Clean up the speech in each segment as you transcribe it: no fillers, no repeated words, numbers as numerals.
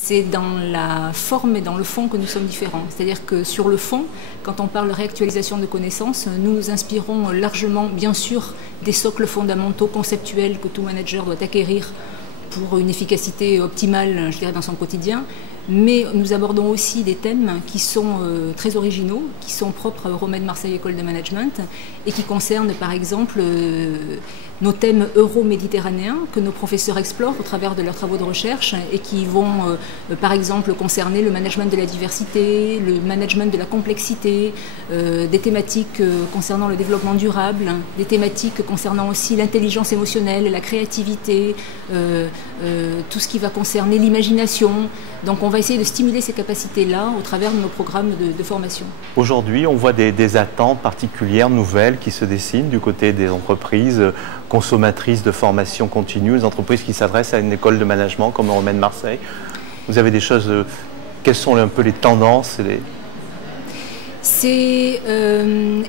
C'est dans la forme et dans le fond que nous sommes différents. C'est-à-dire que sur le fond, quand on parle de réactualisation de connaissances, nous nous inspirons largement, bien sûr, des socles fondamentaux conceptuels que tout manager doit acquérir pour une efficacité optimale, je dirais, dans son quotidien. Mais nous abordons aussi des thèmes qui sont très originaux, qui sont propres à Euromède Marseille École de Management et qui concernent par exemple nos thèmes euro-méditerranéens que nos professeurs explorent au travers de leurs travaux de recherche et qui vont par exemple concerner le management de la diversité, le management de la complexité, des thématiques concernant le développement durable, des thématiques concernant aussi l'intelligence émotionnelle, la créativité, tout ce qui va concerner l'imagination. Donc on va essayer de stimuler ces capacités-là au travers de nos programmes de formation. Aujourd'hui, on voit des attentes particulières, nouvelles, qui se dessinent du côté des entreprises consommatrices de formation continue, les entreprises qui s'adressent à une école de management comme Euromède Marseille. Vous avez des choses, quelles sont un peu les tendances C'est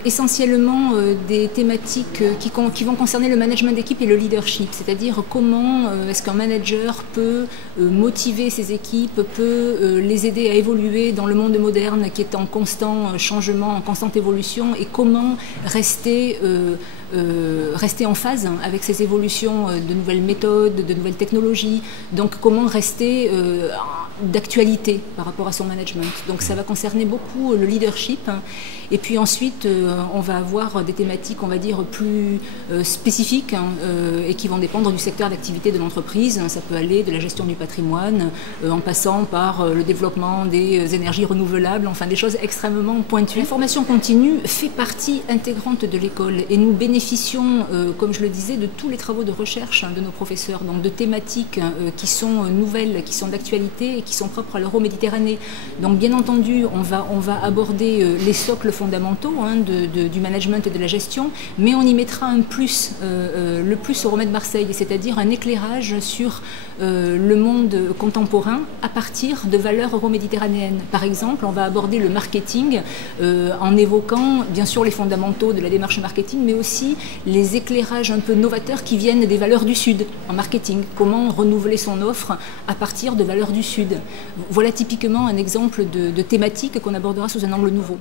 essentiellement des thématiques qui vont concerner le management d'équipe et le leadership, c'est-à-dire comment est-ce qu'un manager peut motiver ses équipes, peut les aider à évoluer dans le monde moderne qui est en constant changement, en constante évolution, et comment rester en phase avec ces évolutions de nouvelles méthodes, de nouvelles technologies, donc comment rester d'actualité par rapport à son management. Donc ça va concerner beaucoup le leadership. Et puis ensuite, on va avoir des thématiques, on va dire, plus spécifiques et qui vont dépendre du secteur d'activité de l'entreprise. Ça peut aller de la gestion du patrimoine, en passant par le développement des énergies renouvelables, enfin des choses extrêmement pointues. La formation continue fait partie intégrante de l'école et nous bénéficions, comme je le disais, de tous les travaux de recherche de nos professeurs, donc de thématiques qui sont nouvelles, qui sont d'actualité et qui sont propres à l'Euro-Méditerranée. Donc bien entendu, on va aborder les socles fondamentaux du management et de la gestion, mais on y mettra un plus, le plus Euromède Marseille, c'est-à-dire un éclairage sur le monde contemporain à partir de valeurs euro-méditerranéennes. Par exemple, on va aborder le marketing en évoquant bien sûr les fondamentaux de la démarche marketing, mais aussi les éclairages un peu novateurs qui viennent des valeurs du Sud en marketing. Comment renouveler son offre à partir de valeurs du Sud. Voilà typiquement un exemple de thématique qu'on abordera sous un angle nouveau.